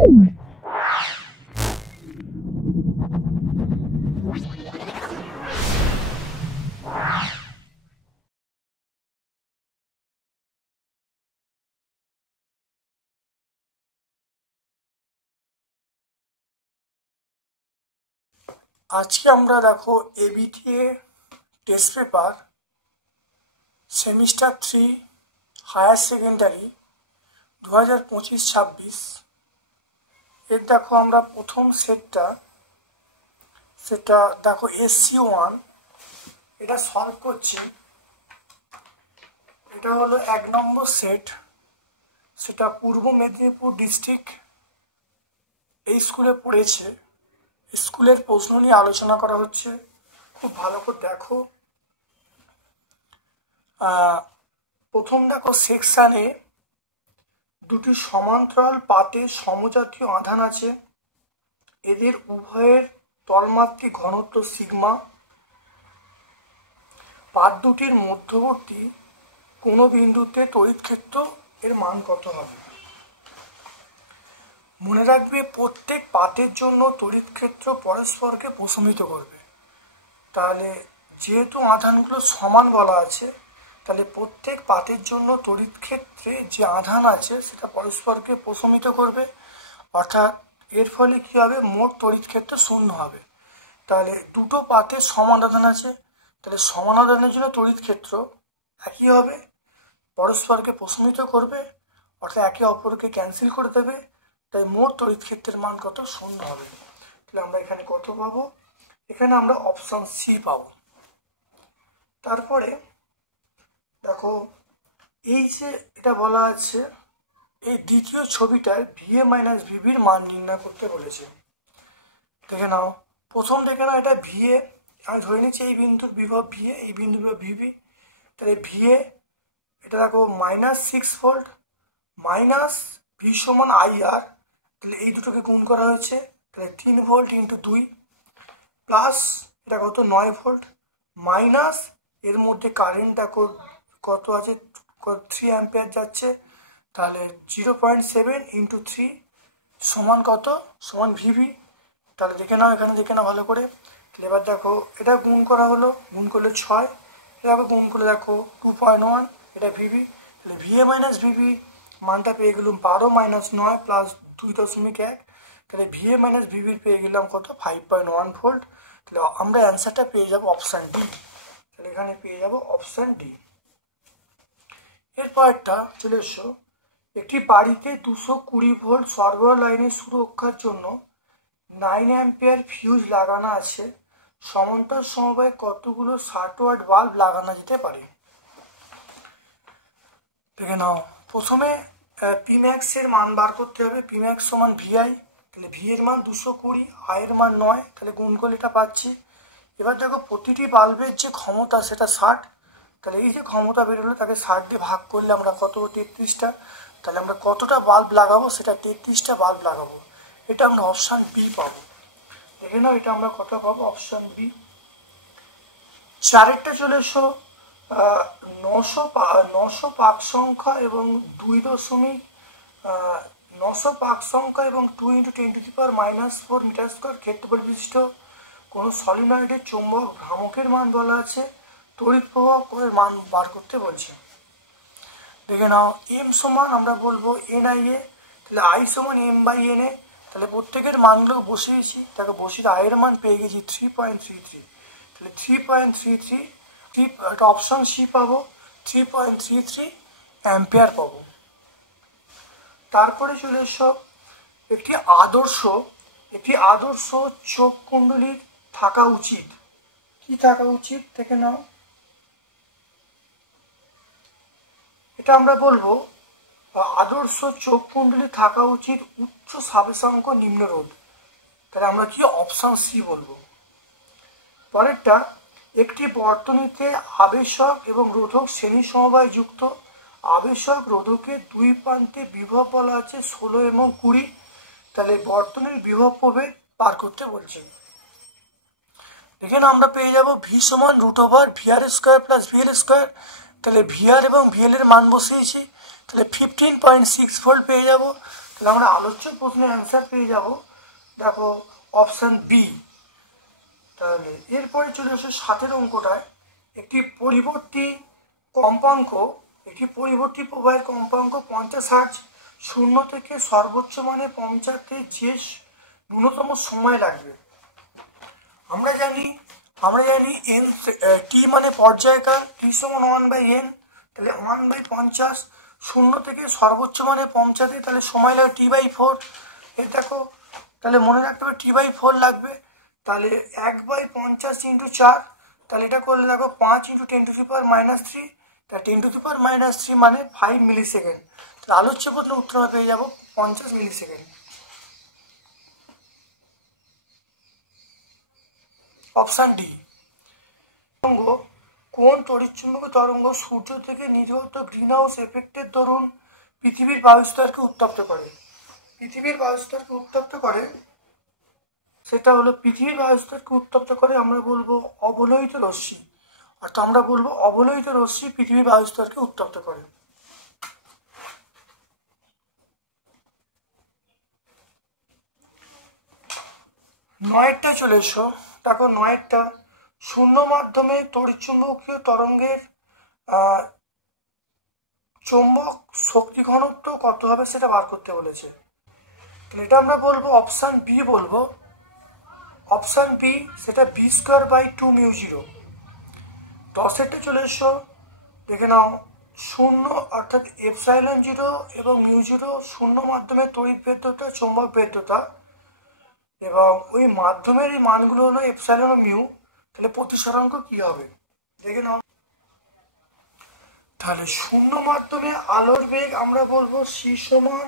আজকে আমরা দেখো ABTA test paper semester 3 higher secondary 2025-26 এর দেখো আমরা প্রথম সেটা দেখো SC1 এটা সলভ করছি। এটা হলো 1 নম্বর সেট, সেটা পূর্ব মেদিনীপুর ডিস্ট্রিক্ট এই স্কুলে পড়েছে। স্কুলের প্রশ্ন নিয়ে আলোচনা করা হচ্ছে, খুব ভালো করে দেখো। প্রথম দেখো সেকশানে দুটি সমান্তরাল পাতে সমজাতীয় আধান আছে, এদের উভয়ের তলমাত্রিক ঘনত্ব সিগমা। পাত দুটির মধ্যবর্তী কোনো বিন্দুতে তড়িৎ ক্ষেত্র এর মান কত হবে। মনে রাখবে প্রত্যেক পাতের জন্য তড়িৎ ক্ষেত্র পরস্পরকে প্রশমিত করবে। তাহলে যেহেতু আধানগুলো সমান বলা আছে, তাহলে প্রত্যেক পাতের জন্য তড়িৎ ক্ষেত্রে যে আধান আছে সেটা পরস্পরকে প্রশমিত করবে, অর্থাৎ এর ফলে কী হবে, মোট তড়িৎ ক্ষেত্র শূন্য হবে। তাহলে দুটো পাতে সমান আধান আছে, তাহলে সমান আধানের জন্য তড়িৎ ক্ষেত্র একই হবে, পরস্পরকে প্রশমিত করবে, অর্থাৎ একে অপরকে ক্যান্সেল করে দেবে, তাই মোট তড়িৎ ক্ষেত্রের মান কত, শূন্য হবে। তাহলে আমরা এখানে কত পাবো, এখানে আমরা অপশন সি পাবো। তারপরে দেখো এই যে এটা বলা আছে, এই দ্বিতীয় ছবিটার ভিএ মাইনাস ভিবির মান নির্ণয় করতে বলেছে। দেখে নাও, প্রথম দেখে নাও এটা ভিএ, আমি ধরে নিচ্ছি এই বিন্দুর বিভব ভিএ, এই বিন্দুর বিভব ভিবি। তাহলে ভিএ এটা দেখো -6 ভোল্ট মাইনাস ভি সমান IR, তাহলে এই দুটোকে গুণ করা হয়েছে, তাহলে 3 ভোল্ট ইন্টু 2 প্লাস এটা কত 9 ভোল্ট মাইনাস এর মধ্যে কারেন্টটা কত আছে 3 অ্যাম্পিয়ার যাচ্ছে, তাহলে 0.7 ইন্টু 3 সমান কত, সমান ভিভি। তাহলে দেখে নাও, এখানে দেখে নাও ভালো করে। তাহলে এবার দেখো এটা গুণ করা হলো, গুণ করলে 6, এটা গুণ করলে দেখো 2.1, এটা ভিভি। তাহলে ভিএ মাইনাস ভিভি মানটা পেয়ে গেলাম 12 মাইনাস 9 প্লাস 2.1, তাহলে ভিএ মাইনাস ভিভির পেয়ে গেলাম কত 5.1 ভোল্ট। তাহলে আমরা অ্যান্সারটা পেয়ে যাবো অপশান ডি। তাহলে এখানে পেয়ে যাবো অপশান ডি। এরপরটা চলে এসো, একটি বাড়িতে 220 ভোল্ট সরবরাহ লাইনের সুরক্ষার জন্য 9 অ্যাম্পিয়ার ফিউজ লাগানো আছে, সমান্তর সমবায়ে কতগুলো 60 ওয়াট বাল্ব লাগানো যেতে পারে। দেখে নাও, প্রথমে পিম্যাক্স এর মান বার করতে হবে। পিম্যাক্স সমান ভিআই, তাহলে ভি এর মান 220, আই এর মান 9, তাহলে গুণ করলে এটা পাচ্ছি। এবার দেখো প্রতিটি বাল্বের যে ক্ষমতা সেটা 60, তাহলে এই যে ক্ষমতা বেরোলো তাকে 60 দিয়ে ভাগ করলে আমরা কত 33টা, তাহলে আমরা কতটা বাল্ব লাগাবো, সেটা 33টা বাল্ব লাগাবো। এটা আমরা অপশান বি পাবো। দেখে নাও, এটা আমরা কত পাবো, অপশান বি। চারেরটা চলে এসো, 900 পাক সংখ্যা এবং 900 পাক সংখ্যা এবং 2 × 10⁻⁻4 মিটার স্কোয়ার ক্ষেত্রফল বিশিষ্ট কোনো সলিনয়েডের চৌম্বক ভ্রামকের মান বলা আছে, তড়িৎ প্রবাহের মান বার করতে বলছে। দেখে নাও, এম সমান আমরা বলবো NIA, তাহলে আই সমান M/NA, তাহলে প্রত্যেকের মানগুলো বসিয়েছি, তাকে বসিয়ে আয়ের মান পেয়ে গেছি 3.33, তাহলে 3.33 এটা অপশন সি পাবো, 3.33 অ্যাম্পিয়ার পাবো। তারপরে চলে এসো, একটি আদর্শ চোখ কুণ্ডলীর থাকা উচিত, কি থাকা উচিত দেখে নাও। এটা আমরা বলবো আদর্শ চোখ কুণ্ডলী থাকা উচিত উচ্চ সাবেশাঙ্ক নিম্ন রোধ, তাহলে আমরা কি অপশন সি বলবো। পরেরটা, একটি বর্তনীতে আবেশক এবং রোধক শ্রেণী সমবায় যুক্ত, আবেশক রোধকের দুই প্রান্তে বিভব বলা আছে 16 এবং 20, তাহলে বর্তনীর বিভব প্রভেদ বার করতে বলছি। এখানে আমরা পেয়ে যাব ভি সমান √VR² প্লাস VL², তাহলে ভিআর এবং ভিএল এর মান বসিয়েছি, তাহলে 15.6 ভোল্ট পেয়ে যাব। তাহলে আমরা আলোচ্য প্রশ্নের অ্যান্সার পেয়ে যাব, দেখো অপশান বি। তাহলে এরপরে চলে আসে 7 অঙ্কটায়। একটি পরিবর্তী কম্পাঙ্ক, একটি পরিবর্তী প্রবাহের কম্পাঙ্ক 50 হার্জ শূন্য থেকে সর্বোচ্চ মানে পৌঁছাতে যে ন্যূনতম সময় লাগবে। আমরা জানি এন টি মানে পর্যায়কাল, টি সমান 1/n, তাহলে 1/50 শূন্য থেকে সর্বোচ্চ মানে পৌঁছাতে তাহলে সময় লাগবে t/4। এই দেখো তাহলে মনে রাখতে হবে t/4 লাগবে। তাহলে 1/50 × 4, তাহলে এটা করলে দেখো 5 × 10⁻³ তা 10⁻³ মানে 5 মিলিসেকেন্ড। তাহলে আলোচ্য প্রশ্নের উত্তর আমরা পেয়ে যাবো 50 মিলিসেকেন্ড। Option D. তরঙ্গ, কোন তড়িৎচুম্বকীয় তরঙ্গ সূর্য থেকে নির্গত গ্রিন হাউস এফেক্টের দরুন পৃথিবীর বায়ুস্তরকে উত্তপ্ত করে? পৃথিবীর বায়ুস্তরকে উত্তপ্ত করে, সেটা হলো পৃথিবীর বায়ুস্তরকে উত্তপ্ত করে আমরা বলবো অবলোহিত রশ্মি। অর্থাৎ আমরা বলবো অবলোহিত রশ্মি পৃথিবীর বায়ুস্তরকে উত্তপ্ত করে। নয়েরটা চলে এসো। দেখো নয়েরটা, শূন্য মাধ্যমে তড়িৎচুম্বকীয় তরঙ্গের চৌম্বক শক্তি ঘনত্ব কত হবে সেটা বার করতে বলেছে। এটা আমরা বলবো অপশান বি বলবো। অপশান বি, সেটা b²/2μ0। 10এরটা চলে এসো, দেখে নাও শূন্য অর্থাৎ ε0 এবং μ0 শূন্য মাধ্যমে তড়িৎ ভেদ্যতা, চৌম্বক ভেদ্যতা, এবং ওই মাধ্যমের এই মানগুলো হলো ε ও μ। তাহলে প্রতিসরাঙ্ক কি হবে দেখে নাও। তাহলে শূন্য মাধ্যমে আলোর বেগ আমরা বলবো c সমান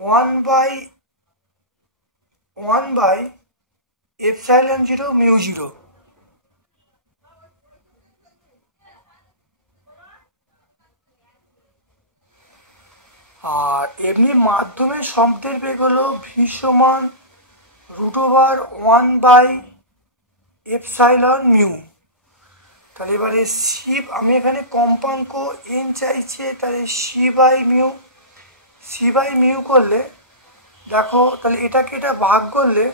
1/ε0 μ0। আর এমনি মাধ্যমের শব্দের বেগ হলো v সমান √1/ε μ। তাহলে এবারে সি, আমি এখানে কম্পাঙ্ক এন চাইছে, তাহলে c/μ করলে দেখো, তাহলে এটাকে এটা ভাগ করলে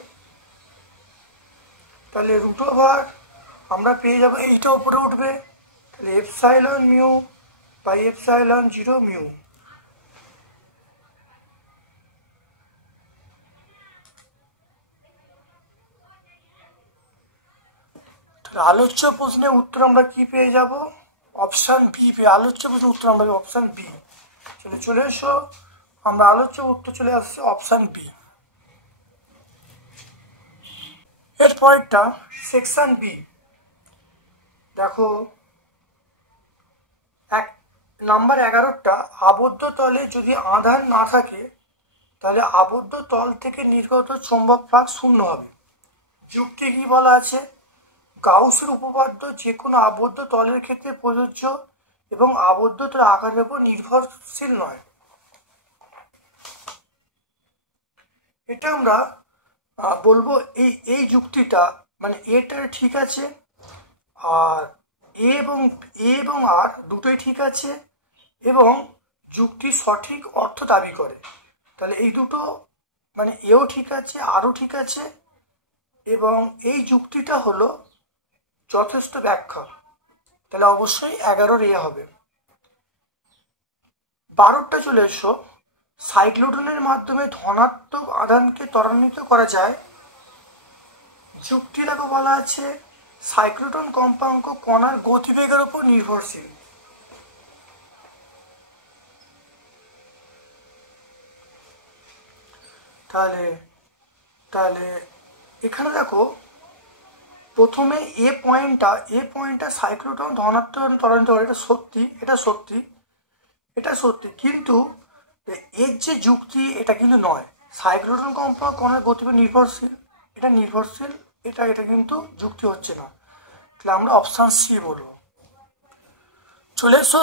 তাহলে √, আমরা পেয়ে যাবো এইটা উপরে উঠবে, তাহলে ε/μ/ε0μ। আলোচ্য প্রশ্নের উত্তর আমরা কি পেয়ে যাব? Option B. আলোচ্য প্রশ্নের উত্তর আমরা অপশান বি। চলে এসো, আমরা আলোচ্য উত্তর চলে আসছে অপশান বি। এর পরেরটা সেকশন বি। দেখো নাম্বার 11টা, আবদ্ধ তলে যদি আধান না থাকে তাহলে আবদ্ধ তল থেকে নির্গত চৌম্বক ফ্লাক্স শূন্য হবে। যুক্তি কি বলা আছে? গাউসের উপপাদ্য যে কোনো আবদ্ধ তলের ক্ষেত্রে প্রযোজ্য এবং আবদ্ধ তলের আকারের উপর নির্ভরশীল নয়। এটা আমরা বলবো এই যুক্তিটা মানে এটা ঠিক আছে, আর এ এবং আর দুটোই ঠিক আছে এবং যুক্তি সঠিক অর্থ দাবি করে। তাহলে এই দুটো মানে এও ঠিক আছে, আরও ঠিক আছে, এবং এই যুক্তিটা হলো যথেষ্ট ব্যাখ্যা। তাহলে অবশ্যই 11 এ হবে। 12টা চলে এসো, সাইক্লোটনের মাধ্যমে ধনাত্মক আধানকে ত্বরান্বিত করা যায়। যুক্তি দেখো বলা আছে সাইক্লোটন কম্পাঙ্ক কণার গতিবেগের উপর নির্ভরশীল। তাহলে এখানে দেখো প্রথমে এ পয়েন্টটা সাইক্লোটন ধনাত্মক ত্বরান্বিত করে, এটা সত্যি, কিন্তু এর যে যুক্তি এটা কিন্তু নয়। সাইক্লোটন কম্পাঙ্ক কণার গতিবেগ নির্ভরশীল, এটা কিন্তু যুক্তি হচ্ছে না। তাহলে আমরা অপশান সি বলবো। চলে এসো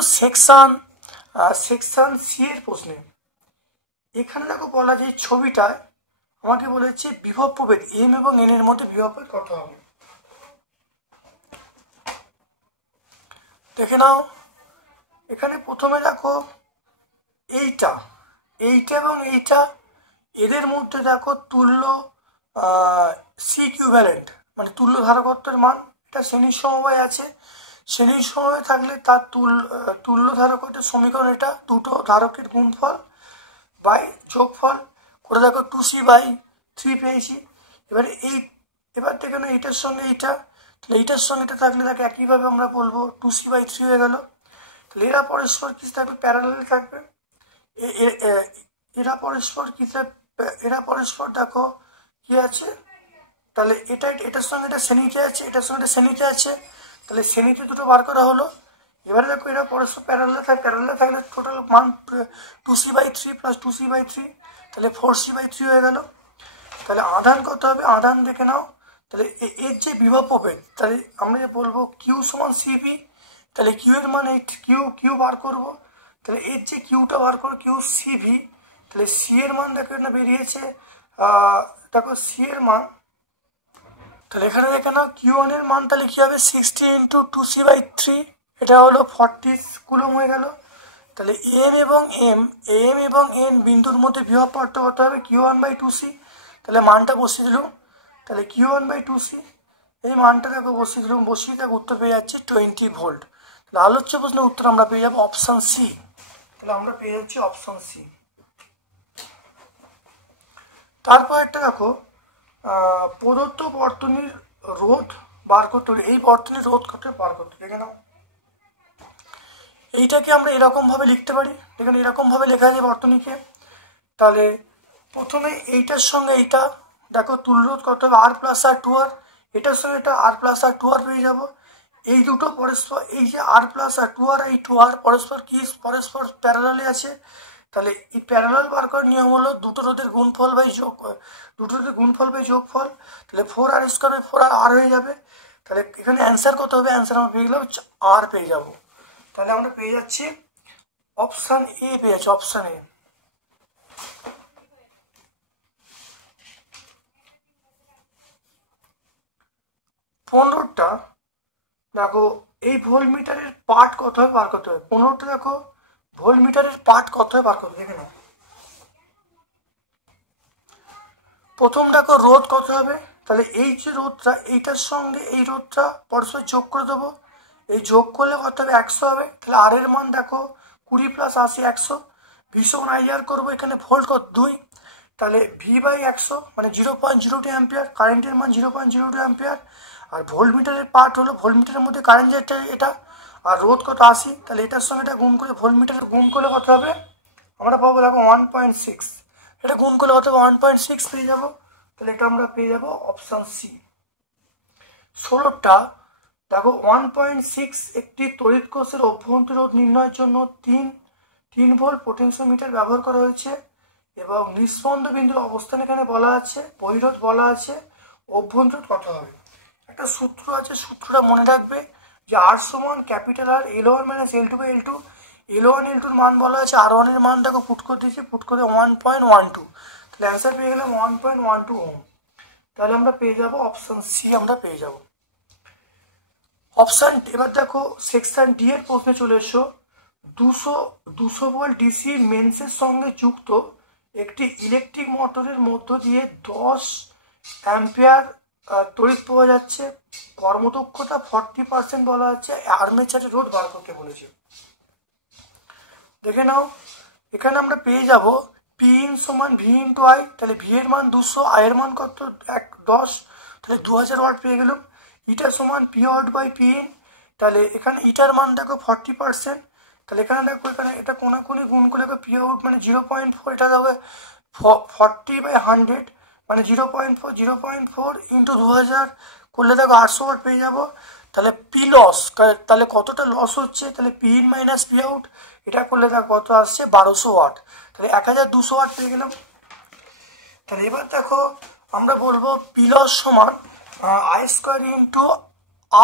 সেকশন সি এর প্রশ্নে। এখানে দেখো বলা যায় ছবিটায় আমাকে বলেছে বিভব প্রভেদ এম এবং এন এর মধ্যে বিভব প্রভেদ কত হবে। দেখে নাও, এখানে প্রথমে দেখো এইটা এইটা এবং এইটা, এদের মধ্যে দেখো তুল্য সি ইকুইভ্যালেন্ট, মানে তুল্য ধারকত্বের মান, এটা শ্রেণীর সমবায় আছে। শ্রেণীর সমবায় থাকলে তার তুল্য ধারকত্বের সমীকরণ এটা, দুটো ধারকের গুণফল বাই যোগফল করে দেখো 2c/3 পেয়েছি। এবার দেখো না এইটার সঙ্গে এইটা, তাহলে এইটার সঙ্গে এটা থাকলে তাকে একইভাবে আমরা বলবো 2c/3 হয়ে গেল। তাহলে এরা পরস্পর কি থাকবে, প্যারালাল থাকবে। এরা পরস্পর কি এরা পরস্পর দেখো কি আছে, তাহলে এটার সঙ্গে এটা শ্রেণীতে আছে, এটার সঙ্গে এটা শ্রেণীতে আছে, তাহলে শ্রেণীতে দুটো বার করা হলো। এবারে দেখো এরা পরস্পর প্যারালাল থাকলে টোটাল মান 2c/3 প্লাস 2c/3, তাহলে 4c/3 হয়ে গেল। তাহলে আধান কত হবে, আধান দেখে নাও। তাহলে এর যে বিভব প্রভেদ, তাহলে আমরা যে বলবো কিউ সমান সিভি, তাহলে কিউ এর মান এই কিউ বার করবো, তাহলে এর যে কিউটা বার করবো কিউ সিভি, তাহলে সি এর মান দেখো না বেরিয়েছে, দেখো সি এর মান, তাহলে এখানে দেখে নাও কিউ ওয়ান এর মান তাহলে কি হবে 60 × 2c/3, এটা হলো 40 কুলম হয়ে গেল। তাহলে এম এবং এন বিন্দুর মধ্যে বিভব পার্থক্য কত হবে, q1/2c, তাহলে মানটা বসিয়ে দিলুম, তাহলে q1/2c এই মানটা দেখো বসিয়ে দিলুম, বসিয়ে দেখো উত্তর পেয়ে যাচ্ছি 20 ভোল্ট। তাহলে আলোচ্য প্রশ্নের উত্তর আমরা পেয়ে যাবো অপশন সি। তাহলে আমরা পেয়ে যাচ্ছি অপশন সি। তারপর একটা দেখো প্রদত্ত বর্তনীর রোধ বার করতে হবে, এই বর্তনীর রোধ করতে বার করতে, দেখে নাও এইটাকে আমরা এরকম ভাবে লিখতে পারি, এখানে এরকম ভাবে লেখা যায় বর্তনীকে। তাহলে প্রথমে এইটার সঙ্গে এইটা দেখো তুল্যরোধ কত হবে R+R2R, এটার সঙ্গে এটা R+R2R পেয়ে যাব। এই দুটো পরস্পর, এই যে R+R2R এই 2R পরস্পর প্যারালালে আছে। তাহলে এই প্যারালাল বার করার নিয়ম হলো দুটো রোধের গুণফল বাই যোগফল, তাহলে 4R² 4R হয়ে যাবে। তাহলে এখানে অ্যান্সার কত হবে, অ্যান্সার আমরা পেয়ে গেলাম R পেয়ে যাব। তাহলে আমরা পেয়ে যাচ্ছি অপশন এ, পেয়ে যাচ্ছি অপশন এ। পনেরোটা দেখো এই ভোল্টমিটারের পার্ট কত হয় বার করতে হবে, 15টা দেখো ভোল্টমিটারের পার্ট কত হয় বার করতে, দেখে নাও। প্রথম দেখো রোধ কত হবে, তাহলে এই যে রোধটা এইটার সঙ্গে এই রোধটা পরস্পর যোগ করে দেবো, এই যোগ করলে কত হবে 100 হবে। তাহলে আর এর মান দেখো 20 + 80 100, ভীষণ আইআর করবো, এখানে ভোল্ট কত 2, তাহলে V/100 মানে 0.02 অ্যাম্পিয়ার, কারেন্টের মান 0.02 অ্যাম্পিয়ার। আর ভোল্টমিটারের পার্ট হলো ভোল্টমিটারের মধ্যে কারেন্ট যেটা এটা, আর রোধ কত 80, তাহলে এটার সঙ্গে এটা গুণ করে ভোল্টমিটারের গুণ করলে কত হবে, আমরা পাবো দেখো 1.6, এটা গুণ করলে কত হবে 1.6 পেয়ে যাবো। তাহলে এটা আমরা পেয়ে যাবো অপশন সি। 16টা দেখো 1.6 একটি তড়িৎ কোষের অভ্যন্তর রোধ নির্ণয়ের জন্য 3 ভোল্ট পোটেনশিওমিটার ব্যবহার করা হয়েছে এবং নিঃস্পন্দ বিন্দুর অবস্থান এখানে বলা আছে, বহিরোধ বলা আছে, অভ্যন্তর কত হবে। একটা সূত্র আছে, সূত্রটা মনে রাখবে যে R সমান capital R L1 - L2/L2, L1 L2 মান বলা আছে, R1 এর মান দেখো পুট করে দিয়েছি, পুট করে 1.12, তাহলে অ্যান্সার পেয়ে গেলাম 1.12 ওহম। তাহলে আমরা পেয়ে যাব অপশন সি, আমরা পেয়ে যাব অপশন। এবার দেখো সেকশন ডি এর প্রশ্নে চলে এসো, 200 ভোল্ট ডিসি মেন্সের সঙ্গে যুক্ত একটি ইলেকট্রিক মোটরের মধ্য দিয়ে 10 অ্যাম্পিয়ার তড়িৎ পাওয়া যাচ্ছে, কর্মদক্ষতা 40% বলা আছে, আর্মেচারের রোধ বার করতে বলেছে। দেখে নাও এখানে আমরা পেয়ে যাব Pin সমান V × I, তাহলে V এর মান 200, I এর মান কত 10, তাহলে 2000 ওয়াট পেয়ে গেলাম। ইটা সমান P আউট বাই Pin, তাহলে এখানে ইটার মান দেখো 40%, তাহলে এখানে দেখো এখানে এটা কোনাকুনি গুণ করলে P আউট মানে 0.4, এটা হবে 40/100 মানে 0.4 ইন্টু 2000 করলে দেখো 800 ওয়াট পেয়ে যাবো। তাহলে P লস, তাহলে কতটা লস হচ্ছে, তাহলে Pin - P আউট, এটা করলে দেখো কত আসছে 1200 ওয়াট, তাহলে 1200 ওয়াট পেয়ে গেলাম। তাহলে এবার দেখো আমরা বলবো P লস সমান I² ইন্টু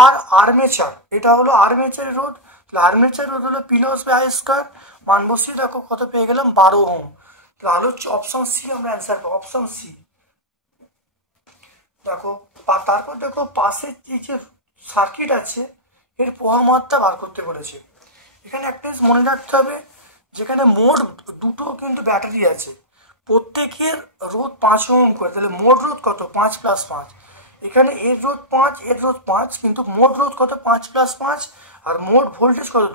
R আর্মেচার, এটা হলো আর্মেচারের রোধ, তাহলে আর্মেচারের রোধ হলো P লস বাই I², মান বসিয়ে দেখো কত পেয়ে গেলাম 12 ওহম। তাহলে আলোচ্য অপশন সি আমরা অ্যান্সার পাবো, অপশন সি। দেখো তারপর দেখো পাশের যে সার্কিট আছে এর প্রবাহ মাত্রা বার করতে বলেছে। এখানে একটা মনে রাখতে হবে যেখানে মোট দুটো কিন্তু ব্যাটারি আছে, প্রত্যেকের রোধ 5 ওহম করে, তাহলে মোট রোধ কত? 5 + 5। এখানে এর রোধ 5, এর রোধ 5, কিন্তু মোট রোধ কত? 5 + 5, আর মোট ভোল্টেজ কত?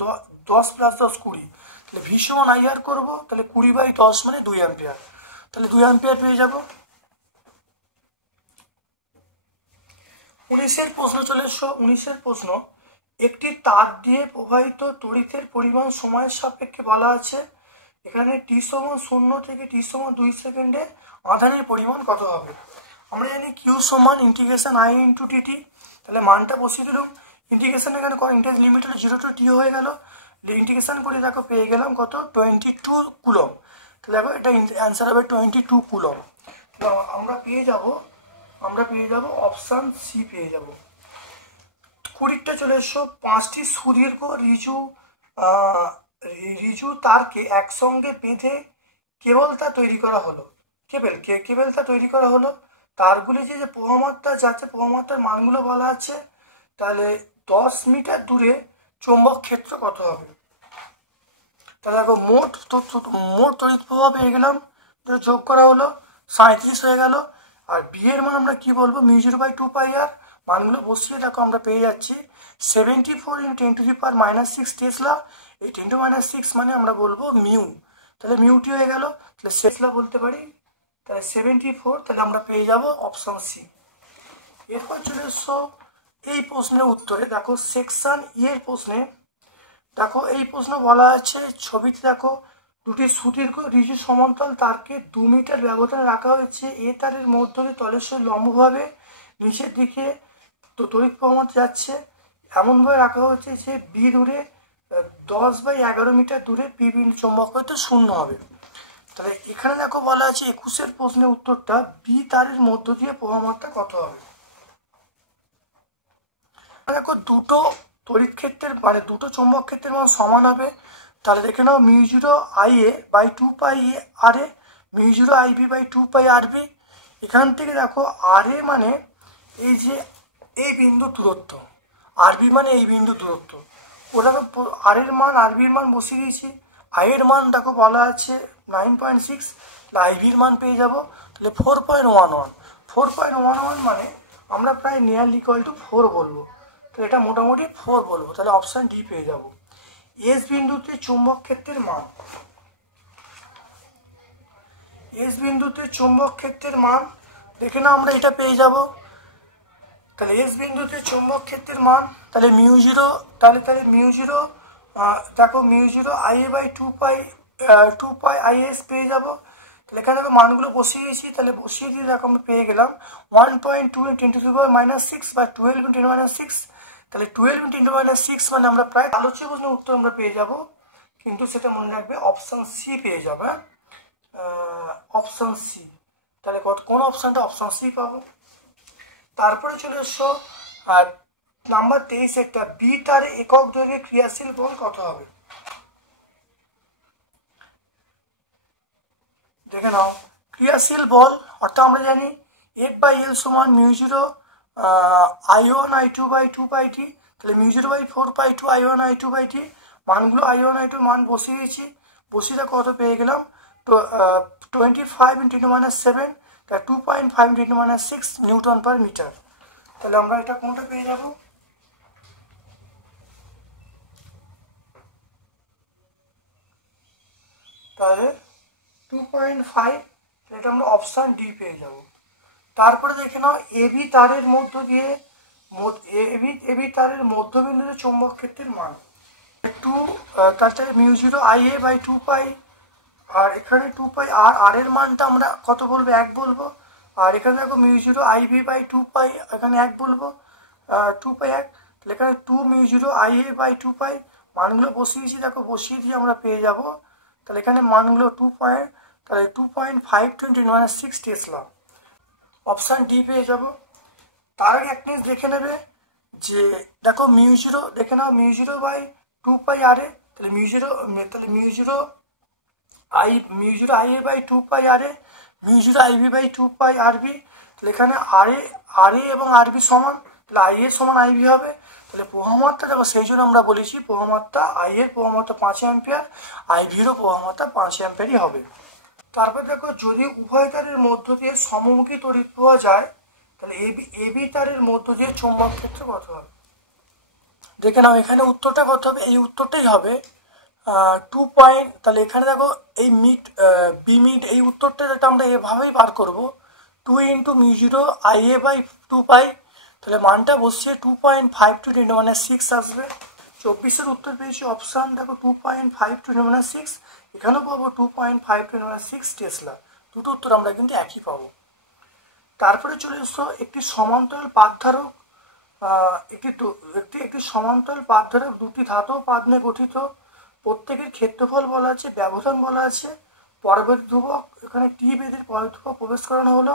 10 + 10 20। তাহলে ভি সমান IR করবো, তাহলে 20/10 মানে 2 অ্যাম্পিয়ার, তাহলে 2 অ্যাম্পিয়ার পেয়ে যাব। 19-এর প্রশ্ন চলে এসো। 19-এর প্রশ্ন, একটি তার দিয়ে প্রবাহিত তড়িতের পরিমাণ সময়ের সাপেক্ষে বলা আছে। এখানে t সমান 0 থেকে t সমান 2 সেকেন্ডে আধানের পরিমাণ কত হবে? আমরা জানি q সমান ইন্টিগ্রেশন I × dt, তাহলে মানটা বসিয়ে দিলাম। ইন্টিগ্রেশন এখানে ইন্টিগ্রেশন লিমিট হলো 0 to t হয়ে গেল, ইন্টিগ্রেশন করে দেখো পেয়ে গেলাম কত? 22 কুলম। তাহলে দেখো এটা অ্যান্সার হবে 22 কুলম। তো আমরা পেয়ে যাব অপশান সি পেয়ে যাব। 20টা চলে এসো। 5টি সুদীর্ঘ রিজু তারকে একসঙ্গে বেঁধে কেবল তা তৈরি করা হলো। কেবল তা তৈরি করা হলো। তারগুলি যে প্রবাহমাত্রা যাচ্ছে, প্রবাহমাত্রার মানগুলো বলা আছে। তাহলে 10 মিটার দূরে চৌম্বক ক্ষেত্র কত হবে? তাহলে দেখো মোট তড়িৎ প্রবাহ পেয়ে গেলাম, যোগ করা হলো 37 হয়ে গেল। আর বি এর মান আমরা কি বলবো? μ0/2πr। মানগুলো বসিয়ে দেখো আমরা পেয়ে যাচ্ছি 74 × 10⁻⁻6 টেসলা। এই 10⁻⁻6 মানে আমরা বলবো মিউ, তাহলে মিউটি হয়ে গেল, তাহলে টেসলা বলতে পারি। তাহলে 74, তাহলে আমরা পেয়ে যাব অপশন সি। এরপর চলে এসো এই প্রশ্নের উত্তরে। দেখো সেকশন এর প্রশ্নে, দেখো এই প্রশ্ন বলা আছে, ছবিতে দেখো দুটি সুদীর্ঘ রিজু সমান্তরাল তারকে 2 মিটার ব্যবধানে রাখা হয়েছে। এ তারের মধ্য দিয়ে তলের সঙ্গে লম্বভাবে নিচের দিকে তড়িৎ প্রবাহ যাচ্ছে, এমনভাবে রাখা হয়েছে যে বি দূরে 10/11 মিটার দূরে পি বিন্দু চৌম্বকত্ব 0 হবে। তাহলে এখানে দেখো বলা আছে 21-এর প্রশ্নের উত্তরটা, বি তারের মধ্য দিয়ে প্রবাহমাত্রা কত হবে? দেখো দুটো তড়িৎ ক্ষেত্রের মানে দুটো চৌম্বক ক্ষেত্রের মান সমান হবে। তাহলে দেখে নাও μ0IA/2πRA, μ0IB/2πRB। এখান থেকে দেখো RA মানে এই যে এই বিন্দু দূরত্ব, RB মানে এই বিন্দু দূরত্ব। ওটা আর এর মান, আরবির মান বসিয়ে দিয়েছি। আই এর মান দেখো বলা আছে 9.6, তাহলে আইবির মান পেয়ে যাব তাহলে 4.11। 4.11 মানে আমরা প্রায় নিয়ারলি ইকুয়াল টু 4 বলবো, তো এটা মোটামুটি 4 বলবো, তাহলে অপশান ডি পেয়ে যাব। এস বিন্দুতে চুম্বক ক্ষেত্রের মান, এস বিন্দুতে চুম্বক ক্ষেত্রের মান দেখে না আমরা এটা পেয়ে যাব। তাহলে এস বিন্দুতে চুম্বক ক্ষেত্রের মান, তাহলে μ0, তাহলে μ0 দেখো μ0 IA/2π পেয়ে যাব। তাহলে এখানে দেখো মানগুলো বসিয়ে দিয়েছি, তাহলে বসিয়ে দিয়ে দেখো আমরা পেয়ে গেলাম 1.2 × 10⁻⁶ বা 12 × 10⁻⁶। তাহলে 12 × 10⁻⁶ মানে আমরা প্রায় আলোচ্য প্রশ্নের উত্তর আমরা পেয়ে যাব, কিন্তু সেটা মনে রাখবে অপশান সি পেয়ে যাবে, অপশান সি। তাহলে কোন অপশানটা? অপশান সি পাবো। তারপরে চলে এসো নাম্বার 23 একটা, বি তার একক দৈর্ঘ্যে ক্রিয়াশীল বল কত হবে? দেখে নাও ক্রিয়াশীল বল অর্থাৎ আমরা জানি F/L সমান μ0 I1I2/2πt, তাহলে μ0/4π2 I1I2/t। মানগুলো I1I2 মান বসিয়ে দিয়েছি, বসিয়ে কত পেয়ে গেলাম? তো 25 × 10⁻⁷, তাহলে 2.5 × 10⁻⁶ নিউটন/মিটার। তাহলে আমরা এটা কোনটা পেয়ে যাব? তাহলে 2.5, এটা আমরা অপশান ডি পেয়ে যাব। তারপরে দেখে নাও এবি তারের মধ্য দিয়ে এবি তারের মধ্যবিন্দুতে চৌম্বক ক্ষেত্রের মান 2, তাহলে μ0 IA/2π, আর এখানে 2π আর এর মানটা আমরা কত বলবো? 1 বলবো। আর এখানে দেখো μ0 IB/2π, এখানে 1 বলবো, 2π 1, তাহলে এখানে 2 μ0 IA/2π। মানগুলো বসিয়েছি, দেখো বসিয়ে দিয়ে আমরা পেয়ে যাব, তাহলে এখানে মানগুলো 2.5 × 10⁻⁶ টেসলা, অপশান ডি পেয়ে যাব। তার আগে এক জিনিস দেখে নেবে যে দেখো μ0, দেখে নাও μ0/2πRA, তাহলে μ0 IA/2πRA, μ0 IB/2πRB। তাহলে এখানে RA এবং RB সমান, তাহলে IA সমান IB হবে, তাহলে প্রবাহমাত্রা দেখো সেই জন্য আমরা বলেছি প্রবাহমাত্রা আই এর প্রবাহমাত্রা 5 অ্যাম্পিয়ার, আই ভিরও প্রবাহমাত্রা 5 অ্যাম্পিয়ারই হবে। তারপর দেখো যদি উভয় তারের মধ্য দিয়ে সমমুখী তড়িৎ পাওয়া যায় তাহলে এবি তারের মধ্য দিয়ে চৌম্বক ক্ষেত্র কত হবে? দেখে নাও এখানে উত্তরটা কত হবে, এই উত্তরটাই হবে 2 পয়েন্ট। তাহলে এখানে দেখো এই বি মিড এই উত্তরটা যেটা আমরা এভাবেই বার করব 2 ইন্টু মিউ0 আই এ বাই 2 পাই। তাহলে মানটা বসছে 2.52 × 10⁶ আসবে। 24-এর উত্তর পেয়েছি অপশান দেখো 2.52 × 10⁶, এখানেও পাবো 2.52 × 10⁶ টেসলা। দুটো উত্তর আমরা কিন্তু একই পাবো। তারপরে চলে এসছো একটি সমান্তরাল পাতধারক একটি সমান্তরাল পাতধারক দুটি ধাতব পাত নিয়ে গঠিত, প্রত্যেকের ক্ষেত্রফল বলা আছে, ব্যবধান বলা আছে, পরবর্তী ধ্রুবক এখানে টি বেদের পরবর্তী ধ্রুবক প্রবেশ করানো হলো।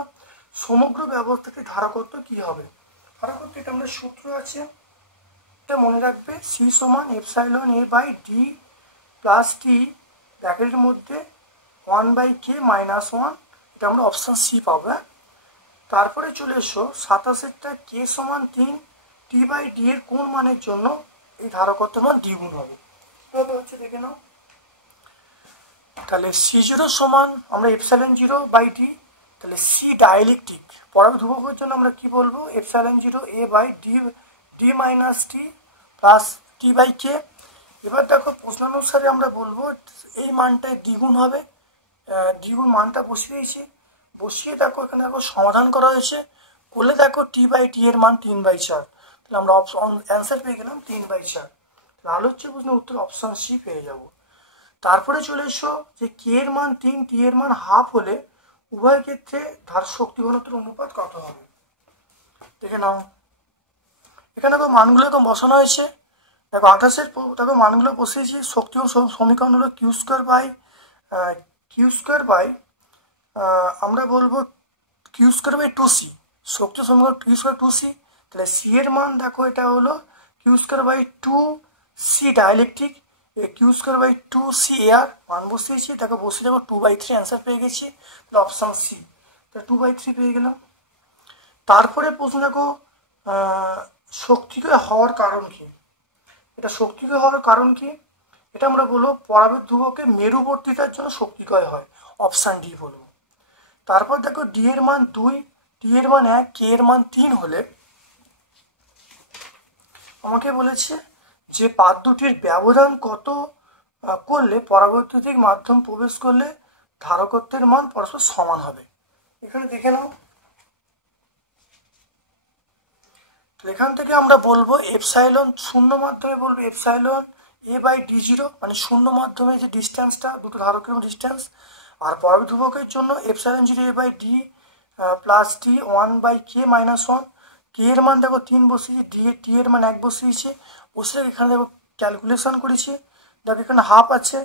সমগ্র ব্যবস্থাটি ধারকত্ব কি হবে? ধারকত্ব এটা আমরা সূত্র আছে, এটা মনে রাখবে সি সমান epsilon A by D plus T ব্র্যাকেটের মধ্যে 1/k - 1, এটা আমরা অপশান সি পাবো। তারপরে চলে এসো 27-টা কে সমান 3 টি বাই ডি এর কোন মানের জন্য এই ধারকত্বের মান দ্বিগুণ হবে? কীভাবে হচ্ছে দেখে নাও। তাহলে C0 সমান আমরা এপসাইলন 0 বাই ডি, তাহলে সি ডাইলেকট্রিক পরবর্তী ধ্রুবকের জন্য আমরা কি বলবো epsilon 0 A by D minus T plus T by K. এবার দেখো প্রশ্নানুসারে আমরা বলবো এই মানটায় দ্বিগুণ হবে, দ্বিগুণ মানটা বসিয়েছি, বসিয়ে দেখো এখানে দেখো সমাধান করা হয়েছে, করলে দেখো টি বাই টি এর মান 3/4, তাহলে আমরা অ্যান্সার পেয়ে গেলাম 3/4। তাহলে আলোচ্য প্রশ্নের উত্তর অপশান সি পেয়ে যাব। তারপরে চলে এসো যে কে এর মান 3 টি এর মান হাফ হলে উভয় ক্ষেত্রে ধার শক্তি ঘনত্বের অনুপাত কত হবে? দেখে নাও এখানে দেখো মানগুলো এরকম বসানো হয়েছে, দেখো 28-এর দেখো মানগুলো বসিয়েছি। শক্তি সমীকরণ হলো কিউ স্কোয়ার বাই আমরা বলবো কিউ স্কোয়ার বাই 2c, শক্তি সমীকরণ কিউ স্কোয়ার 2c। তাহলে সি এর মান দেখো এটা হলো q square by 2c dielectric, q square by 2c air, মান বসিয়েছি দেখো বসে দেখো 2/3 অ্যান্সার পেয়ে গেছি, তাহলে অপশান সি, তাহলে 2/3 পেয়ে গেলাম। তারপরে প্রশ্ন দেখো শক্তিক্ষয় হওয়ার কারণ কি? এটা শক্তিক্ষয় হওয়ার কারণ কি? এটা আমরা বলবো পরাবিত ধ্রুবকে মেরুবর্তিতার জন্য শক্তিক্ষয় হয়, অপশান ডি বলবো। তারপর দেখো ডি এর মান 2, টি এর মান 1, কে এর মান 3 হলে আমাকে বলেছে যে পাত দুটির ব্যবধান কত করলে পরাবৈদ্যুতিক মাধ্যম প্রবেশ করলে ধারকত্বের মান পরস্পর সমান হবে। এখানে দেখে নাও, এখান থেকে আমরা বলবো এপসাইলন শূন্য মাধ্যমে বলবো এপসাইলন এ বাই ডি0, মানে শূন্য মাধ্যমে যে ডিস্টেন্সটা দুটো ধারকের ডিস্টেন্স, আর পরবর্তী ধ্রুবকের জন্য epsilon 0 A by D plus t 1/k - 1। K এর মান দেখো 3 বসিয়েছি, টি এর মান 1 বসিয়েছি, বসে এখানে দেখো ক্যালকুলেশন করেছি, দেখো এখানে হাফ আছে,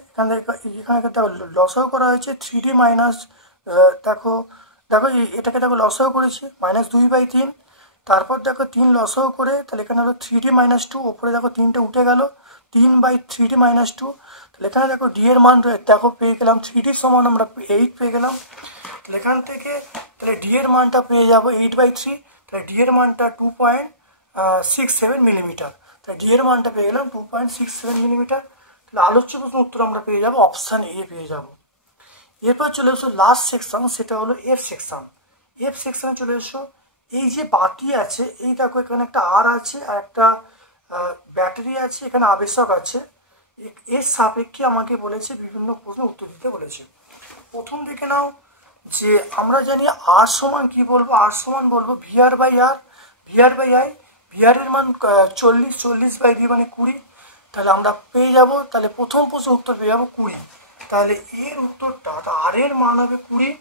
এখানে দেখো লসাও করা হয়েছে 3d মাইনাস, দেখো এটাকে দেখো লসাও করেছি -2/3। তারপর দেখো 3 লসাও করে তাহলে এখানে হলো 3d - 2, ওপরে দেখো 3টা উঠে গেল 3/3d - 2। তাহলে এখানে দেখো ডি এর মান দেখো পেয়ে গেলাম 3d সমান আমরা 8 পেয়ে গেলাম। তাহলে এখান থেকে তাহলে ডি এর মানটা পেয়ে যাবো 8/3, তাহলে ডি এর মানটা 2.67 মিলিমিটার, তাহলে ডি এর মানটা পেয়ে গেলাম 2.67 মিলিমিটার। তাহলে আলোচ্য প্রশ্ন উত্তর আমরা পেয়ে যাবো অপশান এ পেয়ে যাব। এরপর চলে এসো লাস্ট সেকশন, সেটা হলো এফ সেকশন। এফ সেকশনে চলে এসো, এই যে বাতি আছে এই দেখো এখানে একটা আর আছে আর একটা ব্যাটারি আছে, এখানে আবেশক আছে, এর সাপেক্ষে আমাকে বলেছে বিভিন্ন প্রশ্নের উত্তর দিতে বলেছে। প্রথম দেখে নাও যে আমরা জানি আর সমান কি বলবো, আর সমান বলবো ভিআর বাই আই, ভিআর এর মান 40/2 মানে 20, তাহলে আমরা পেয়ে যাব, তাহলে প্রথম প্রশ্নের উত্তর পেয়ে যাবো 20। তাহলে এর উত্তরটা আর এর মান হবে 20,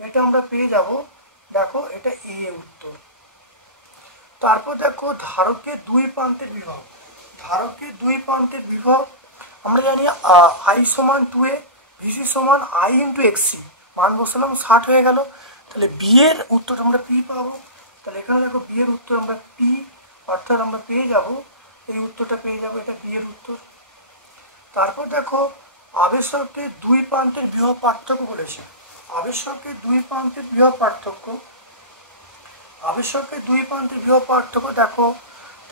এটা আমরা পেয়ে যাব, দেখো এটা এ উত্তর। তারপর দেখো ধারকের দুই প্রান্তের বিভব, আমরা জানি আই সমান 2a, ভিসি সমান আই ইন্টু এক্সি, মান বসালাম 60 হয়ে গেল, তাহলে বি এর উত্তর আমরা পি পাবো। তাহলে এখানে দেখো বি এর উত্তর আমরা পি, অর্থাৎ আমরা পেয়ে যাব এই উত্তরটা পেয়ে যাবো, এটা বি এর উত্তর। তারপর দেখো আবেশকের দুই প্রান্তের বিভব পার্থক্য বলেছে, আবেশকের দুই প্রান্তের বিভব পার্থক্য দেখো,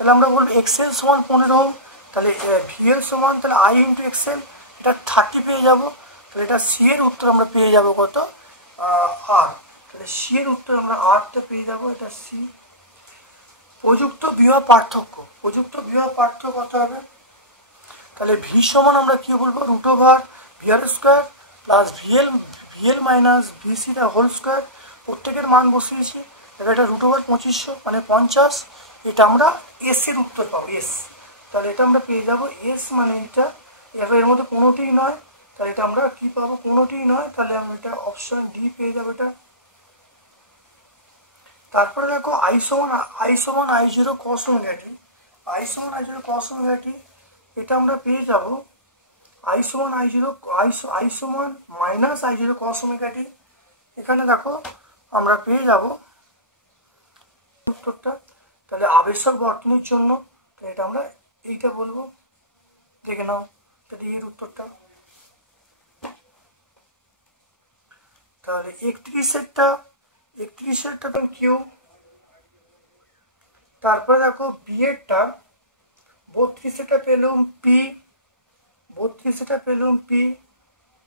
তাহলে আমরা বলবো এক্সএল সমান 15 ওহম, তাহলে ভিএল সমান তাহলে আই ইন্টু এক্সএল, এটা 30 পেয়ে যাব। তাহলে এটা সি এর উত্তর আমরা পেয়ে যাব কত, আর। তাহলে সি এর উত্তর আমরা আরটা পেয়ে যাব, এটা সি। প্রযুক্ত বিভব পার্থক্য, প্রযুক্ত বিভব পার্থক্য কত হবে, তাহলে ভি সমান আমরা কি বলবো, root over VR square plus VL minus VC the whole square. প্রত্যেকের মান বসিয়েছি, এবার এটা রুট ওভার 2500 মানে 50, এটা আমরা এস এর উত্তর পাবো, এস। তাহলে এটা আমরা পেয়ে যাবো এস মানে এটা, এবার এর মধ্যে কোনোটিই নয়, তাহলে এটা আমরা কি পাবো, কোনোটিই নয়, তাহলে আমরা এটা অপশন ডি পেয়ে যাবো এটা। তারপরে দেখো আই সমান I0 cos omega t, I0 cos omega t, এটা আমরা পেয়ে যাব I সমান minus I0 cos omega t. এখানে দেখো আমরা পেয়ে যাব উত্তরটা। তাহলে আবেশক বর্তনীর জন্য এটা আমরা এইটা বলবো, দেখে নাও তাহলে এর উত্তরটা। তাহলে 31 তো কিউ। তারপরে দেখো বি এরটা 32 পেলুম পি, 32 পেলুম পি,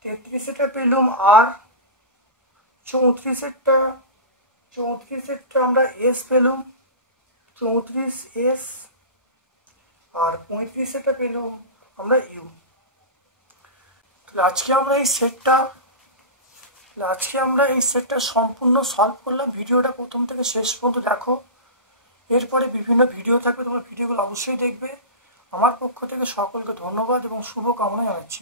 33 পেলুম আর, 34 আমরা এস পেলুম 34 এস, আর 35 পেলুম আমরা ইউ। তাহলে আজকে আমরা এই সেটটা সম্পূর্ণ সলভ করলাম। ভিডিওটা প্রথম থেকে শেষ পর্যন্ত দেখো, এরপরে বিভিন্ন ভিডিও থাকবে, তোমরা ভিডিওগুলো অবশ্যই দেখবে। আমার পক্ষ থেকে সকলকে ধন্যবাদ এবং শুভকামনা জানাচ্ছি।